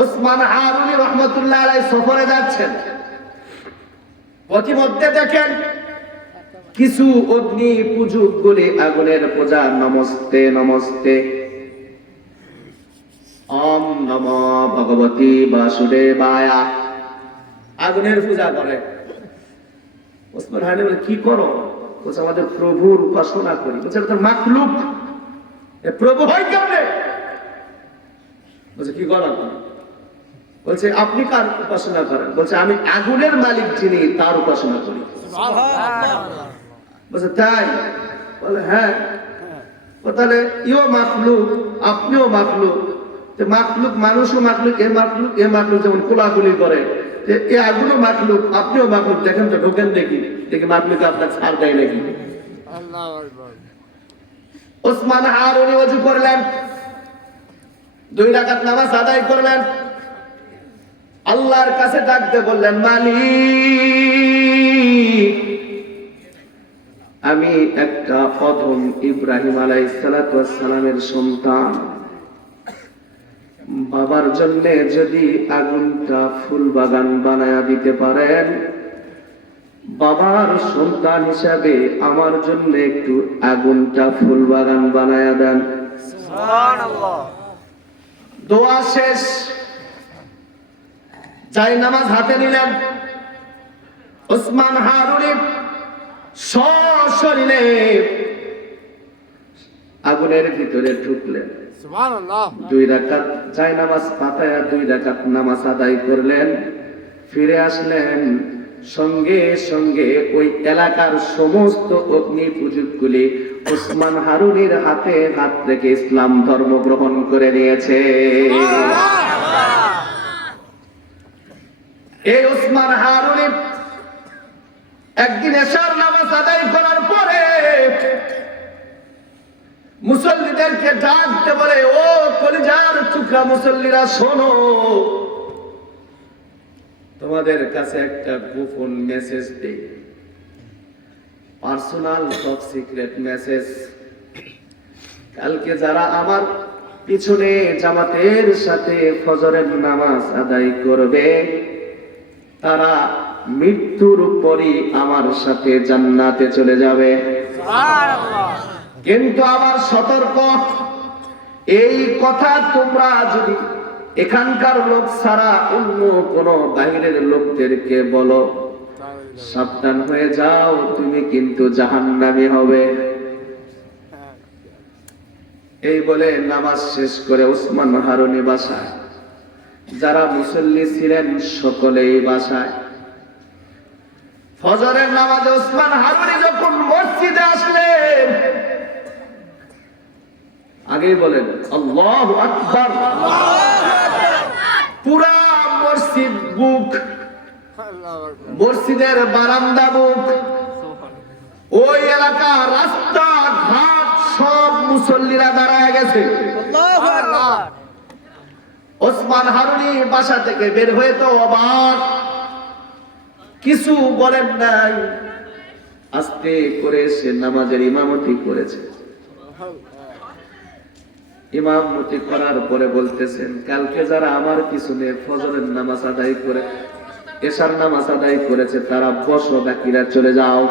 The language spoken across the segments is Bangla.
ওসমান হারুনি রহমতুল্লাহ আলাইহি সফরে যাচ্ছেন। প্রতিমধ্যে দেখেন কিছু অগ্নি পূজক বলে আগুনের পূজা, নমস্তে নমস্তে, ওম নমো ভগবতী বাসুদেবায়া, আগুনের পূজা করে। ওসমান হারুনি বলে, কি করো? বলছে, আমাদের প্রভুর উপাসনা করি। বলছে, এটা তো মাখলুক, প্রভু হয় কেমনে? বলছে, কি করো? বলছে, আপনি কার উপাসনা করেন? বলছে, আমি আগুনের মালিক যিনি তার উপাসনা করি। বলছে, তাই? বলে, হ্যাঁ। তাহলে ইও মাখলুক, আপনিও মাখলুক। মাখলুক, মানুষও মাখলুক, এ মাখলুক, এ মাখলুক যেমন কোলাকুলি করে, এ আগুনও মাখলুক, আপনিও মাখলুক। দেখেন তো, ঢোকেন দেখি, দেখি মাখলুক আপনার ছাড় দেয় নাকি। ওসমান হারুনি ওযু করলেন, 2 রাকাত নামাজ আদায় করলেন, আল্লাহর কাছে ডাকতে বললেন, মালিক, আমি একটা অধম ইব্রাহিম আলাইহিস সালাতু ওয়াস সালামের সন্তান, বাবার জন্য যদি আগুনটা ফুল বাগান বানায়া দিতে পারেন, বাবার সন্তান হিসাবে আমার জন্য একটু আগুনটা ফুল বাগান বানায়া দেন। সুবহানাল্লাহ। দোয়া শেষ, যাই নামাজ হাতে নিলেন, ওসমান হারুনি সশরীরে আগুনের ভিতরে ঢুকলেন। সুবহানাল্লাহ। 2 রাকাত যাই নামাজ পাতায়া 2 রাকাত নামাজ আদায় করলেন, ফিরে আসলেন। সঙ্গে সঙ্গে ওই এলাকার সমস্ত অগ্নি পূজকগুলি ওসমান হারুনির হাতে হাত রেখে ইসলাম ধর্ম গ্রহণ করে নিয়েছে। এই ওসমান হারুনি একদিন এশার নামাজ আদায় করার পরে মুসল্লিদেরকে ডাকতে বলে, ও কলিজার টুকরা মুসল্লিরা, শোনো, তোমাদের কাছে একটা গোপন মেসেজ দেই, পার্সোনাল টপ সিক্রেট মেসেজ। কালকে যারা আমার পিছনে জামাতের সাথে ফজরের নামাজ আদায় করবে, তারা মৃত্যুর পরই আমার সাথে জান্নাতে চলে যাবে। সুবহানাল্লাহ। কিন্তু আমার সতর্ক, এই কথা তোমরা যদি এখানকার লোক ছাড়া অন্য কোন বাইরের লোকদেরকে বলো, সাবধান হয়ে যাও, তুমি কিন্তু জাহান্নামী হবে। এই বলে নামাজ শেষ করে ওসমান হারুনি বাসায়, যারা মুসল্লি ছিলেন সকলেই বাসায়। ফজরের নামাজে ওসমান হারুনি যখন মসজিদে আসলেন, আগেই বলেন আল্লাহু আকবার, পুরা মসজিদ বুক, মসজিদের বারান্দা বুক, ওই এলাকা রাস্তা ঘাট সব মুসল্লিরা দাঁড়ায় গেছে। ওসমান হারুনি বাসা থেকে বের হয়ে তো অবাক, কিছু বলেন নাই, আস্তে করে সে নামাজের ইমামতি করেছে। ইমামতি করার পরে বলতেছেন, কালকে যারা আমার পিছনে ফজরের নামাজ আদায় করে এশার নামাজ আদায় করেছে, তারা বসো, বাকিরা চলে যাও।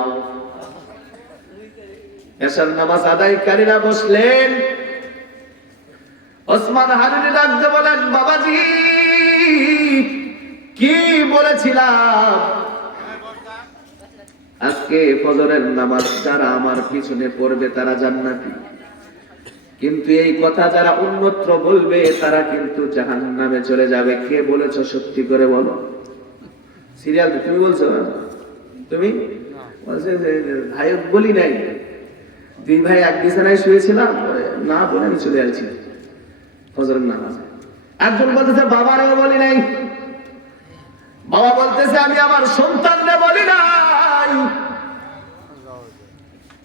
এশার নামাজ আদায়কারীরা বসলেন। ওসমান হারুনি ডাকতে বলেন, বাবাজি, কি বলেছিলাম? আজকে ফজরের নামাজ যারা আমার পিছনে পড়বে তারা জান্নাতি, কিন্তু এই কথা যারা অন্যত্র বলবে তারা কিন্তু জাহান্নামে চলে যাবে। কে বলেছো সত্যি করে বলো? সিরিয়াল তুমি বলছো? তুমি বলছে ভাই বলি নাই, 2 ভাই এক বিছানায় শুয়েছিলাম, না বলে আমি চলে আসছি ফজরের নামাজে। একজন বলতেছে বাবারেও বলি নাই, বাবা বলতেছে আমি আমার সন্তানরে বলি নাই।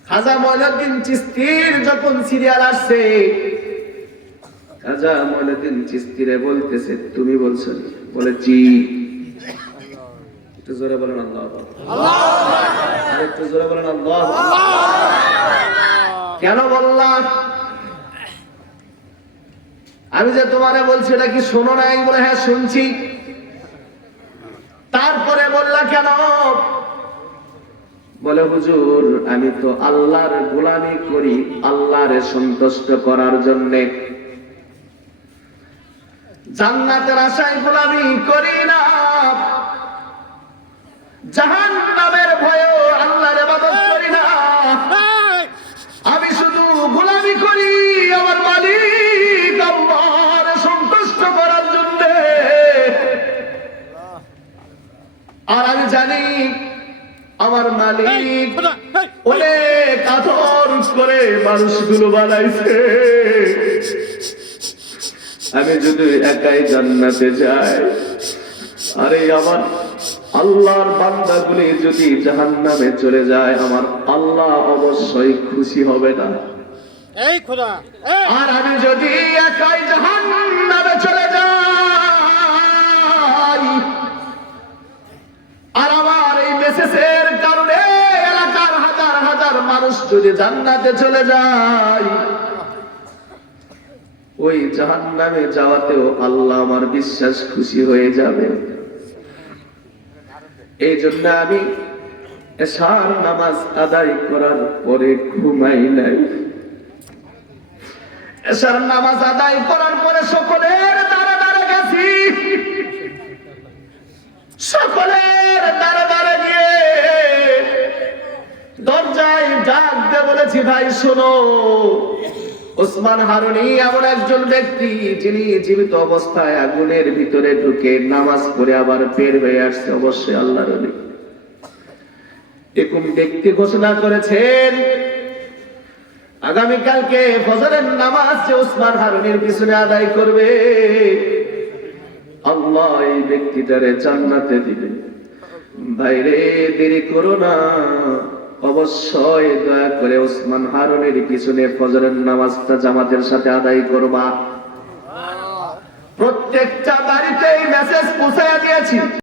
খাজা মঈনুদ্দিন চিশতির যখন সিরিয়াল আসছে, খাজা মঈনুদ্দিন চিশতিরে বলতেছে তুমি বলছো? বলে জি। একটু জোরে বলেন আল্লাহু আকবার। আল্লাহু, একটু জোরে বলেন আল্লাহু আকবার। কেন বললাম? আমি যে তোমারে বলছি এটা কি শোনো নাই? বলে হ্যাঁ শুনছি। তারপরে বললা কেন? বলে হুজুর আমি তো আল্লাহর গোলামি করি আল্লাহরে সন্তুষ্ট করার জন্য, জান্নাতের আশায় গোলামি করি না, জাহান্নামের ভয়ে আল্লাহর ইবাদত করি না। আমি শুধু গোলামি করি আমার মালিক আল্লাহরে সন্তুষ্ট করার জন্য। আর আমি জানি আমার মালিক অনেক আদর করে মানুষগুলো বানাইছে। আমি যদি একাই জান্নাতে যাই, আরে আমার আল্লাহর বান্দাগুলি যদি জাহান্নামে চলে যায়, আমার আল্লাহ অবশ্যই খুশি হবে না। আর আমি যদি একাই জাহান্নামে চলে যাই, আর আমার এই মেসেজের কারণে এলাকার হাজার হাজার মানুষ যদি জান্নাতে চলে যায়, ওই জাহান্নামে যাওয়াতেও আল্লাহ আমার বিশ্বাস খুশি হয়ে যাবে। এই জন্য আমি এশার নামাজ আদায় করার পরে ঘুমাই নাই। এশার নামাজ আদায় করার পরে সকলের দ্বারা দ্বারা গেছি, সকলের দ্বারা দ্বারা গিয়ে দরজায় ডাক দিয়ে বলেছি, ভাই শোনো, ওসমান হারুনি এমন একজন ব্যক্তি যিনি জীবিত অবস্থায় আগুনের ভিতরে ঢুকে নামাজ পড়ে আবার বের হয়ে আসছে, অবশ্যই আল্লাহর ওলি। এরকম ব্যক্তি ঘোষণা করেছেন আগামীকালকে ফজরের নামাজ যে ওসমান হারুনির পিছনে আদায় করবে, আল্লাহ এই ব্যক্তিটারে জান্নাতে দিবে। ভাইরে দেরি করো না, অবশ্যই দয়া করে ওসমান হারুনের পিছনে ফজরের নামাজটা জামাতের সাথে আদায় করবা। প্রত্যেকটা বাড়িতে এই মেসেজ পৌঁছায়া দিয়েছি।